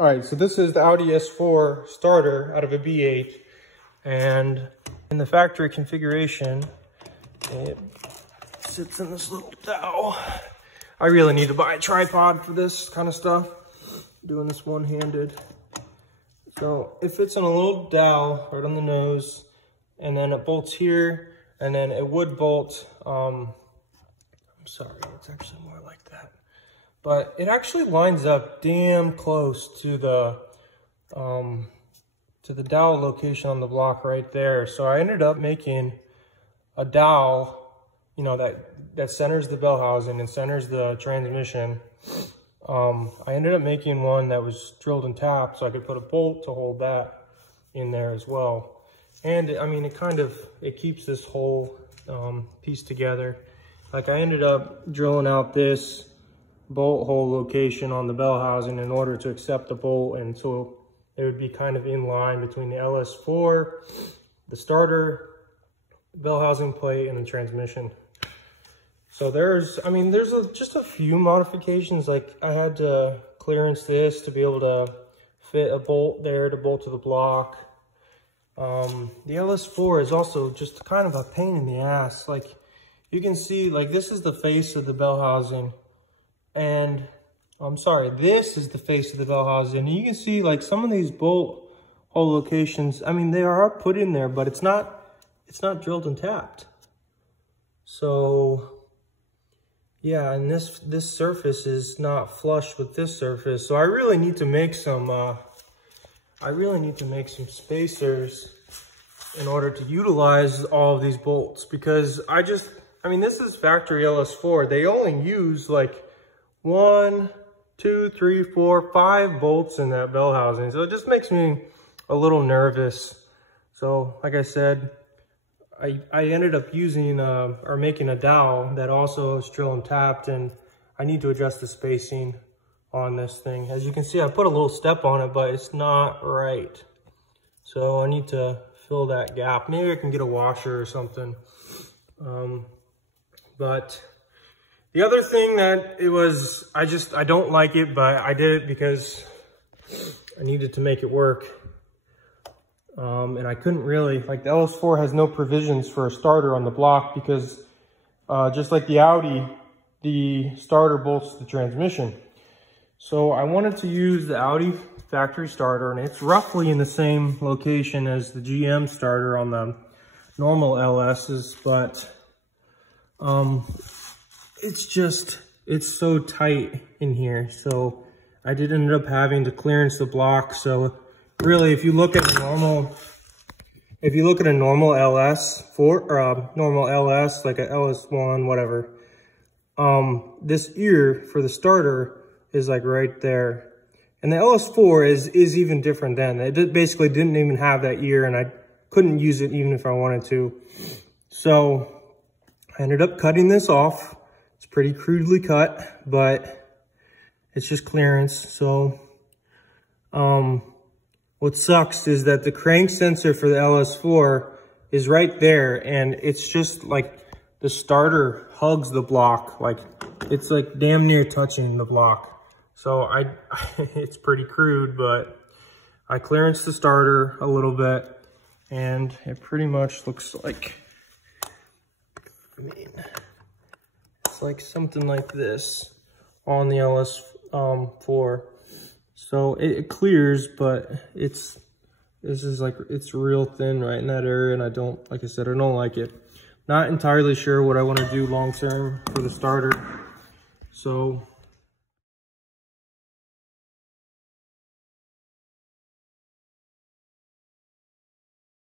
All right, so this is the Audi A4 starter out of a B8, and in the factory configuration, it sits in this little dowel. I really need to buy a tripod for this kind of stuff. I'm doing this one-handed. So it fits in a little dowel right on the nose, and then it bolts here, and then it would bolt, I'm sorry, it's actually more like that. But it actually lines up damn close to the dowel location on the block right there. So I ended up making a dowel, you know, that centers the bell housing and centers the transmission. I ended up making one that was drilled and tapped, so I could put a bolt to hold that in there as well. And I mean, it keeps this whole piece together. Like, I ended up drilling out this bolt hole location on the bell housing in order to accept the bolt, and so it would be kind of in line between the LS4, the starter, bell housing plate, and the transmission. So there's just a few modifications. Like, I had to clearance this to be able to fit a bolt there to bolt to the block. The LS4 is also just kind of a pain in the ass. Like, you can see, like, this is the face of the bell housing. And I'm sorry, this is the face of the bell housing. You can see, like, some of these bolt hole locations, I mean, they are put in there, but it's not drilled and tapped. So yeah, and this surface is not flush with this surface. So I really need to make some spacers in order to utilize all of these bolts, because I mean, this is factory LS4. They only use like 1, 2, 3, 4, 5 bolts in that bell housing. So it just makes me a little nervous. So like I said, I ended up using or making a dowel that also is drill and tapped, and I need to adjust the spacing on this thing. As you can see, I put a little step on it, but it's not right. So I need to fill that gap. Maybe I can get a washer or something. But the other thing that I don't like it, but I did it because I needed to make it work. And I couldn't really, like, the LS4 has no provisions for a starter on the block because just like the Audi, the starter bolts the transmission. So I wanted to use the Audi factory starter, and it's roughly in the same location as the GM starter on the normal LSs, but it's so tight in here. So I did end up having to clearance the block. So really, if you look at a normal LS4 or normal LS, like a LS1, whatever, this ear for the starter is like right there. And the LS4 is even different then. It basically didn't even have that ear, and I couldn't use it even if I wanted to. So I ended up cutting this off. It's pretty crudely cut, but it's just clearance. So what sucks is that the crank sensor for the LS4 is right there, and it's just like the starter hugs the block. Like, it's like damn near touching the block. So it's pretty crude, but I clearanced the starter a little bit, and it pretty much looks like, I mean, it's like something like this on the LS4. So it clears, but it's real thin right in that area, and like I said, I don't like it. Not entirely sure what I want to do long term for the starter. So